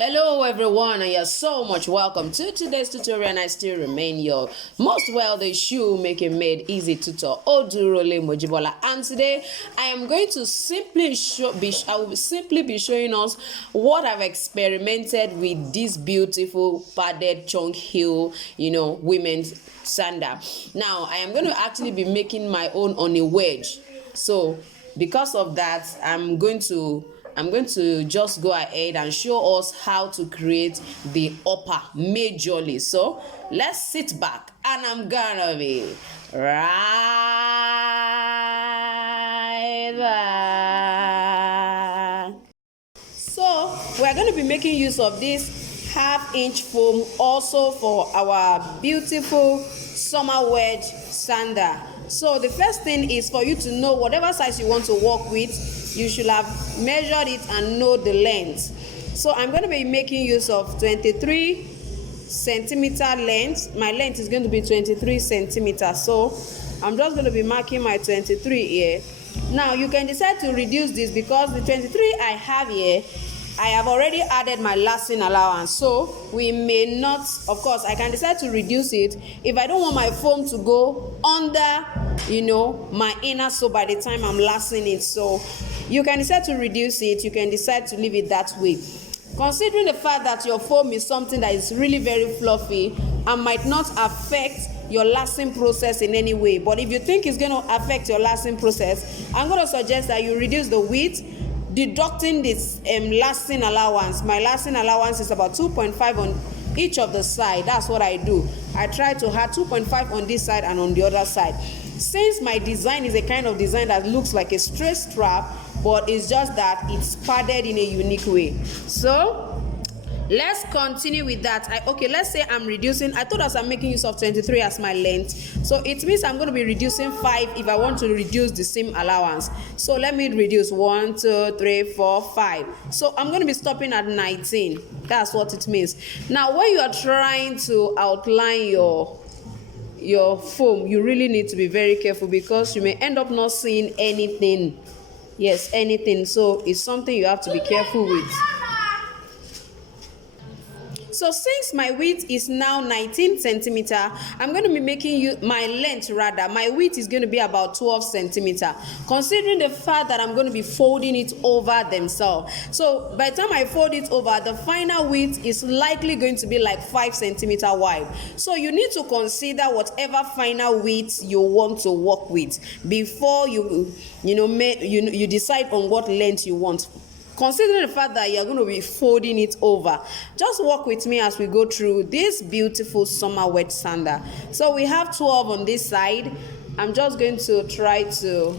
Hello everyone, and you're so much welcome to today's tutorial, and I still remain your most wealthy shoemaking made easy tutor Odurole Mojibola. And today I am going to I will simply be showing us what I've experimented with this beautiful padded chunk heel, women's sandal. Now I am going to actually be making my own on a wedge. So because of that, I'm going to just go ahead and show us how to create the upper majorly. So let's sit back and I'm gonna be right back. So we're going to be making use of this half-inch foam also for our beautiful summer wedge sandal. So the first thing is for you to know whatever size you want to work with. You should have measured it and know the length. So I'm going to be making use of 23 centimeter length. My length is going to be 23 centimeters. So I'm just going to be marking my 23 here. Now you can decide to reduce this because the 23 I have here, I have already added my lasting allowance. So we may not, of course, I can decide to reduce it if I don't want my foam to go under, my inner sole by the time I'm lasting it. So you can decide to reduce it, you can decide to leave it that way. Considering the fact that your foam is something that is really very fluffy and might not affect your lasting process in any way, but if you think it's going to affect your lasting process, I'm going to suggest that you reduce the width, deducting this lasting allowance. My lasting allowance is about 2.5 on each of the side. That's what I do. I try to have 2.5 on this side and on the other side. Since my design is a kind of design that looks like a straight strap, but it's just that it's padded in a unique way. So let's continue with that. Let's say I'm reducing. I thought I'm making use of 23 as my length, so it means I'm going to be reducing 5 if I want to reduce the seam allowance. So let me reduce 1 2 3 4 5. So I'm going to be stopping at 19. That's what it means. Now when you are trying to outline your foam, you really need to be very careful because you may end up not seeing anything. Yes, anything. So it's something you have to be careful with. So since my width is now 19 centimeter, I'm going to be making my width is going to be about 12 centimeter, considering the fact that I'm going to be folding it over themselves. So by the time I fold it over, the final width is likely going to be like 5 centimeter wide. So you need to consider whatever final width you want to work with before you decide on what length you want. Considering the fact that you're going to be folding it over, just walk with me as we go through this beautiful summer wedge sandal. So we have 12 on this side. I'm just going to try to,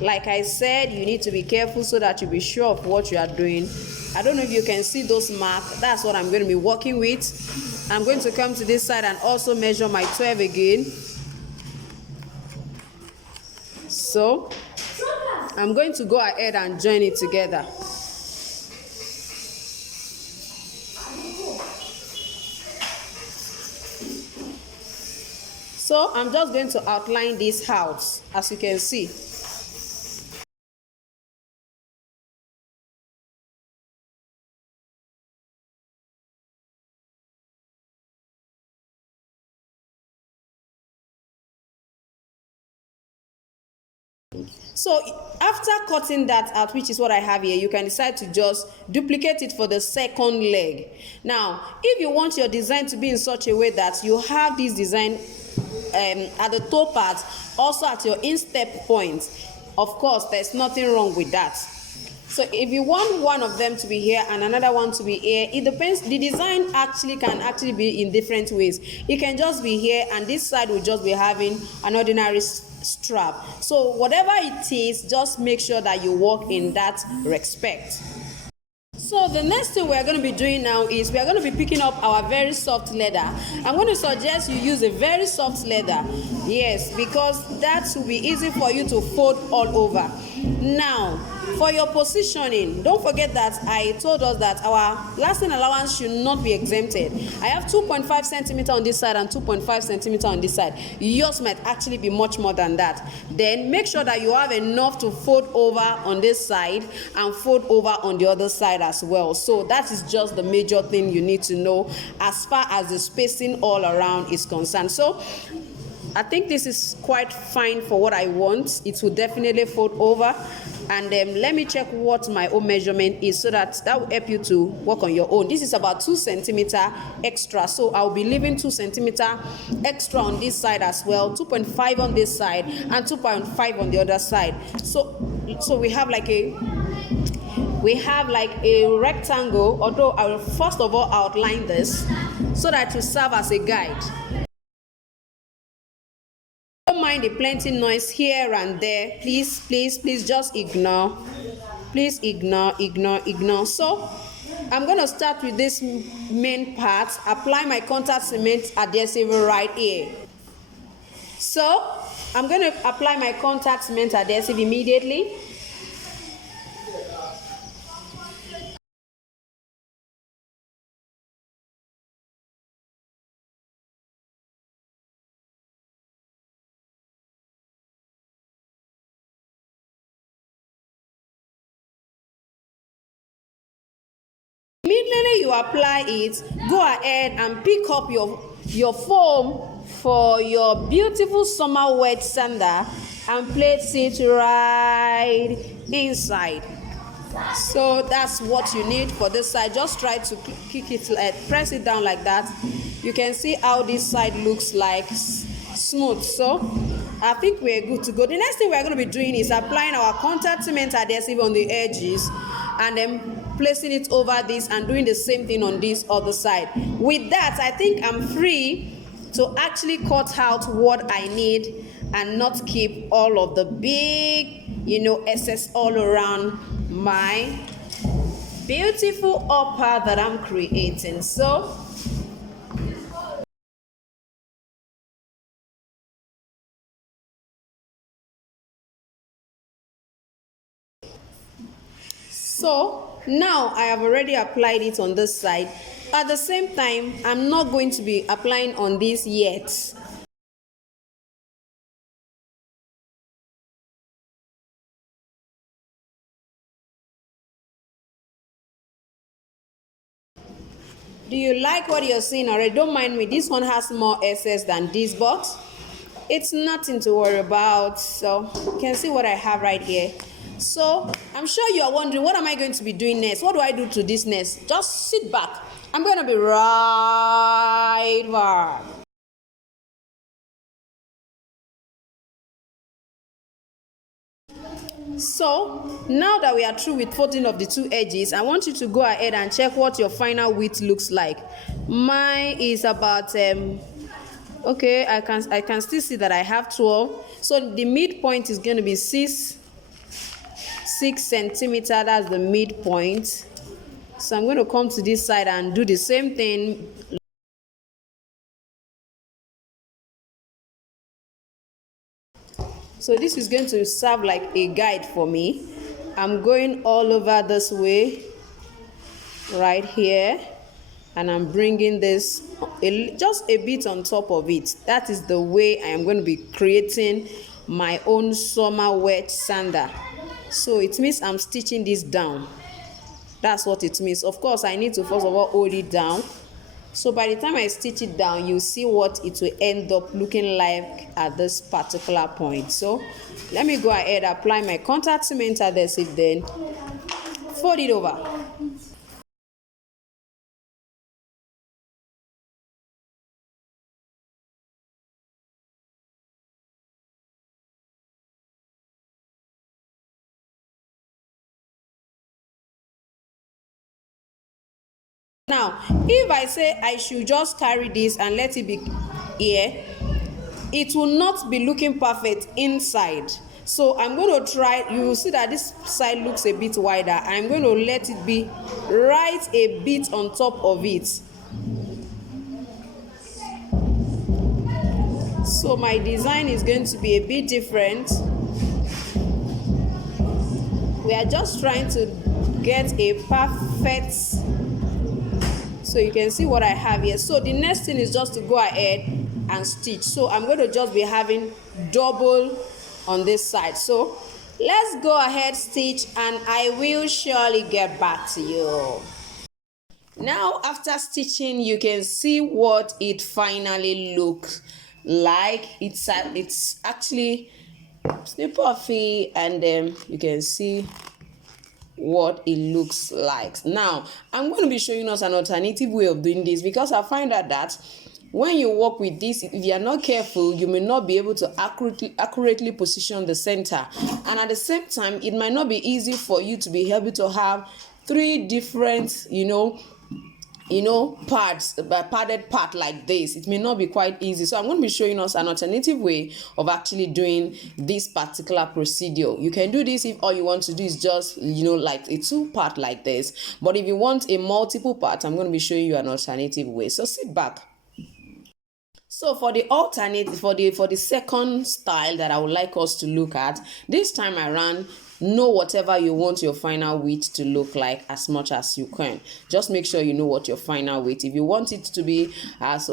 like I said, you need to be careful so that you be sure of what you are doing. I don't know if you can see those marks. That's what I'm going to be working with. I'm going to come to this side and also measure my 12 again. So I'm going to go ahead and join it together. So I'm just going to outline this out, as you can see. So after cutting that out, which is what I have here, you can decide to just duplicate it for the second leg. Now, if you want your design to be in such a way that you have this design at the toe part, also at your instep point, of course, there's nothing wrong with that. So if you want one of them to be here and another one to be here, it depends. The design can actually be in different ways. It can just be here and this side will just be having an ordinary strap. So whatever it is, just make sure that you work in that respect. So the next thing we're going to be doing now is we are going to be picking up our very soft leather. I'm going to suggest you use a very soft leather. Yes, because that will be easy for you to fold all over. Now, For your positioning, don't forget that I told us that our lasting allowance should not be exempted. I have 2.5 centimeter on this side and 2.5 centimeter on this side. Yours might actually be much more than that. Then make sure that you have enough to fold over on this side and fold over on the other side as well. So that is just the major thing you need to know as far as the spacing all around is concerned. So I think this is quite fine for what I want. It will definitely fold over. And let me check what my own measurement is so that will help you to work on your own. This is about 2 centimeter extra. So I'll be leaving 2 centimeter extra on this side as well, 2.5 on this side and 2.5 on the other side. So we have like a rectangle, although I will first of all outline this so that it will serve as a guide. Don't mind the plenty noise here and there. Please just ignore. Please ignore. So I'm going to start with this main part. Apply my contact cement adhesive right here. So I'm going to apply my contact cement adhesive immediately. Immediately you apply it, go ahead and pick up your foam for your beautiful summer wet sandal and place it right inside. So that's what you need for this side. Just try to kick it, press it down like that. You can see how this side looks like smooth. So I think we're good to go. The next thing we're going to be doing is applying our contact cement adhesive on the edges and then placing it over this and doing the same thing on this other side. With that, I think I'm free to actually cut out what I need and not keep all of the big, excess all around my beautiful upper that I'm creating. So now I have already applied it on this side. At the same time, I'm not going to be applying on this yet. Do you like what you're seeing already? Don't mind me. This one has more excess than this, but it's nothing to worry about. So you can see what I have right here. So I'm sure you are wondering, what am I going to be doing next? What do I do to this next? Just sit back. I'm going to be right back. So now that we are through with folding of the two edges, I want you to go ahead and check what your final width looks like. Mine is about okay, I can still see that I have 12. So the midpoint is going to be 6 centimeter. That's the midpoint. So I'm going to come to this side and do the same thing. So this is going to serve like a guide for me. I'm going all over this way, right here, and I'm bringing this just a bit on top of it. That is the way I am going to be creating my own summer wet sandal. So it means I'm stitching this down. That's what it means. Of course, I need to first of all hold it down. So by the time I stitch it down, you see what it will end up looking like at this particular point. So let me go ahead, apply my contact cement adhesive, then fold it over. Now, if I say I should just carry this and let it be here, it will not be looking perfect inside. So I'm going to try, you will see that this side looks a bit wider. I'm going to let it be right a bit on top of it. So my design is going to be a bit different. We are just trying to get a perfect, so you can see what I have here. So the next thing is just to go ahead and stitch. So I'm going to just be having double on this side. So let's go ahead, stitch, and I will surely get back to you. Now after stitching, you can see what it finally looks like. It's actually puffy, and then you can see what it looks like. Now I'm going to be showing us an alternative way of doing this, because I find out that when you work with this, if you are not careful, you may not be able to accurately position the center, and at the same time it might not be easy for you to be able to have three different parts, padded part like this. It may not be quite easy, so I'm going to be showing us an alternative way of actually doing this particular procedure. You can do this if all you want to do is just like a two part like this, but if you want a multiple part, I'm going to be showing you an alternative way. So sit back. So for the alternative, for the second style that I would like us to look at this time around, know whatever you want your final width to look like as much as you can. Just make sure you know what your final width. If you want it to be as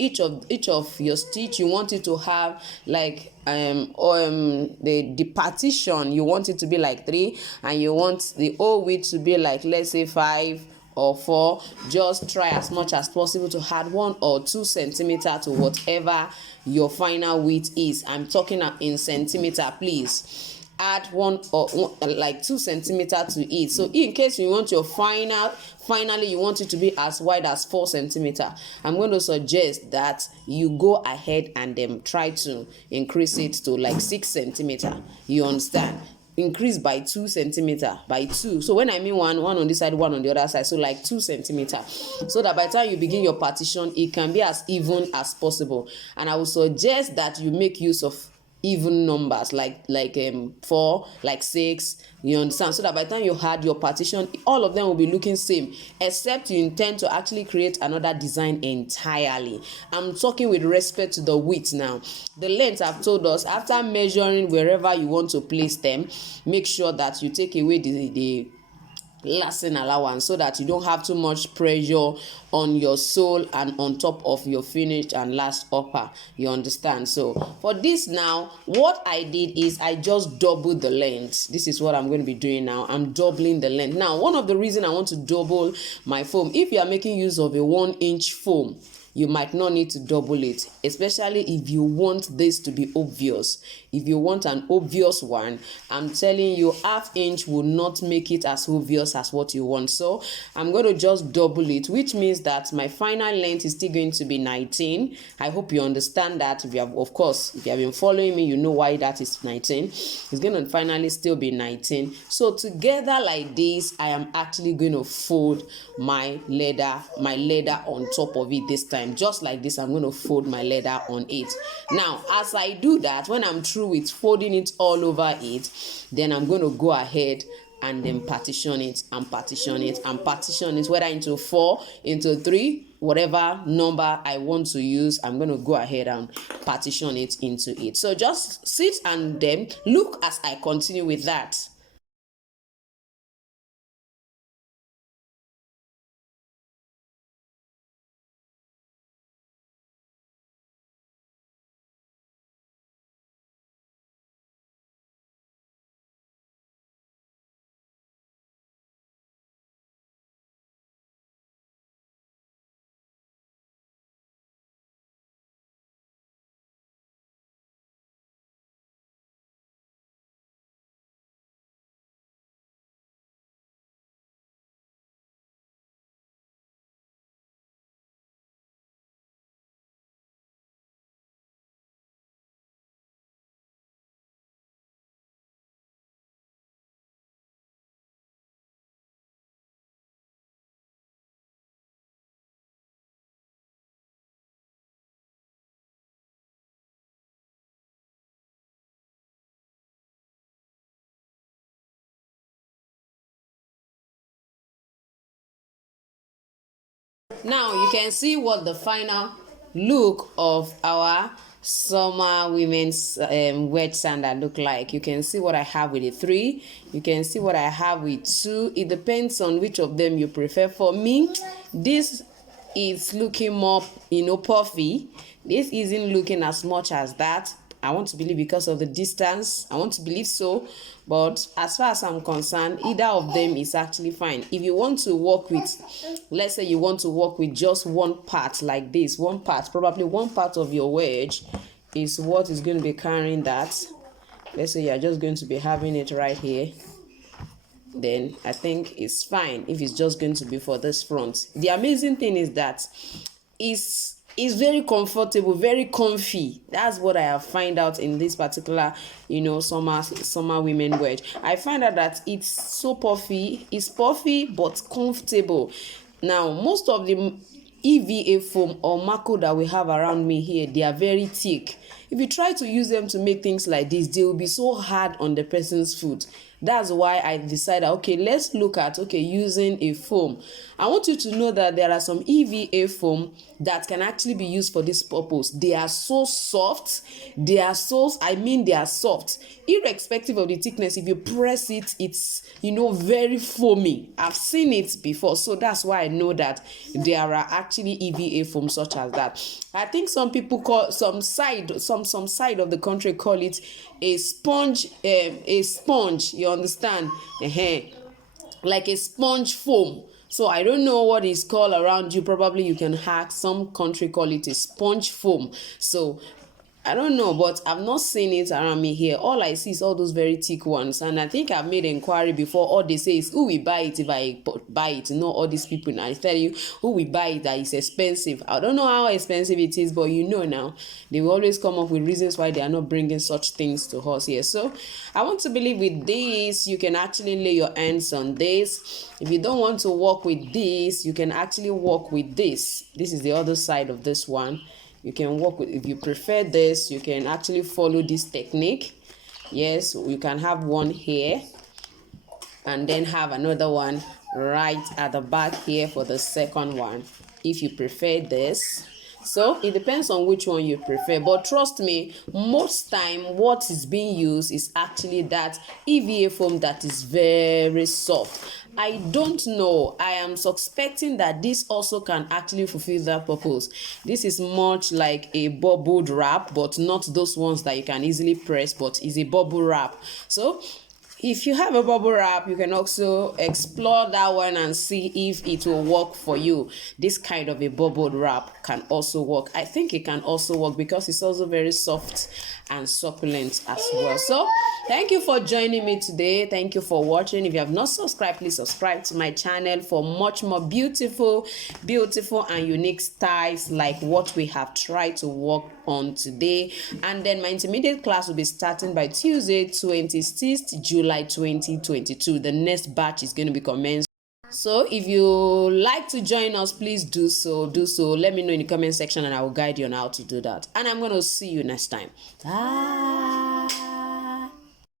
each of your stitch, you want it to have like the partition, you want it to be like 3, and you want the whole width to be like, let's say 5 or 4. Just try as much as possible to add 1 or 2 centimeters to whatever your final width is. I'm talking in centimeter, please. Add 1 or 2 centimeters to it. So in case you want your finally you want it to be as wide as 4 centimeters, I'm going to suggest that you go ahead and then try to increase it to like 6 centimeters. You understand? Increase by 2 centimeters, by 2. So when I mean one on this side, one on the other side, so like 2 centimeters, so that by the time you begin your partition, it can be as even as possible. And I would suggest that you make use of even numbers like 4, like 6, you understand, so that by the time you had your partition, all of them will be looking same, except you intend to actually create another design entirely. I'm talking with respect to the width. Now the length, I've told us, after measuring wherever you want to place them, make sure that you take away the lasting allowance, so that you don't have too much pressure on your sole and on top of your finished and last upper. You understand? So for this now, what I did is I just doubled the length. This is what I'm going to be doing now. I'm doubling the length. Now one of the reasons I want to double my foam, if you are making use of a 1-inch foam, you might not need to double it, especially if you want this to be obvious. If you want an obvious one, I'm telling you, 1/2 inch will not make it as obvious as what you want. So I'm going to just double it, which means that my final length is still going to be 19. I hope you understand that. If you have, of course, if you have been following me, you know why that is 19. It's going to finally still be 19. So together like this, I am actually going to fold my leather on top of it this time. Just like this, I'm going to fold my leather on it. Now as I do that, when I'm through with folding it all over it, then I'm going to go ahead and then partition it and partition it and partition it, whether into 4, into 3, whatever number I want to use. I'm going to go ahead and partition it into it. So just sit and then look as I continue with that. Now you can see what the final look of our summer women's wear sandal look like. You can see what I have with the 3. You can see what I have with 2. It depends on which of them you prefer. For me, this is looking more, puffy. This isn't looking as much as that. I want to believe because of the distance. I want to believe so. But as far as I'm concerned, either of them is actually fine. If you want to work with, let's say you want to work with just one part like this, one part, probably one part of your wedge is what is going to be carrying that. Let's say you're just going to be having it right here. Then I think it's fine if it's just going to be for this front. The amazing thing is that it's very comfortable, very comfy. That's what I have find out in this particular, summer women wedge. I find out that it's so puffy. It's puffy but comfortable. Now, most of the EVA foam or Mako that we have around me here, they are very thick. If you try to use them to make things like this, they will be so hard on the person's foot. That's why I decided, okay, let's look at using a foam. I want you to know that there are some EVA foam that can actually be used for this purpose. They are so soft. They are soft. Irrespective of the thickness, if you press it, it's very foamy. I've seen it before, so that's why I know that there are actually EVA foam such as that. I think some people call some side of the country call it a sponge. You understand? Like a sponge foam. So I don't know what it's called around you. Probably you can hack. Some country call it a sponge foam. So I don't know, but I've not seen it around me here. All I see is all those very thick ones. And I think I've made inquiry before. All they say is, who will buy it if I buy it? All these people now. I tell you, who will buy it that is expensive. I don't know how expensive it is, but now, they will always come up with reasons why they are not bringing such things to us here. So I want to believe with this, you can actually lay your hands on this. If you don't want to work with this, you can actually work with this. This is the other side of this one. You can work with, if you prefer this, you can actually follow this technique. Yes, you can have one here and then have another one right at the back here for the second one, if you prefer this. So it depends on which one you prefer, but trust me, most time what is being used is actually that EVA foam that is very soft. I don't know. I am suspecting that this also can actually fulfill that purpose. This is much like a bubbled wrap, but not those ones that you can easily press, but is a bubble wrap. So if you have a bubble wrap, you can also explore that one and see if it will work for you. This kind of a bubbled wrap can also work. I think it can also work because it's also very soft and succulent as well. So thank you for joining me today. Thank you for watching. If you have not subscribed, please subscribe to my channel for much more beautiful and unique styles like what we have tried to work on today. And then my intermediate class will be starting by Tuesday, 26th July 2022. The next batch is going to be commenced. So if you like to join us, please do so. Let me know in the comment section and I will guide you on how to do that. And I'm going to see you next time. Bye.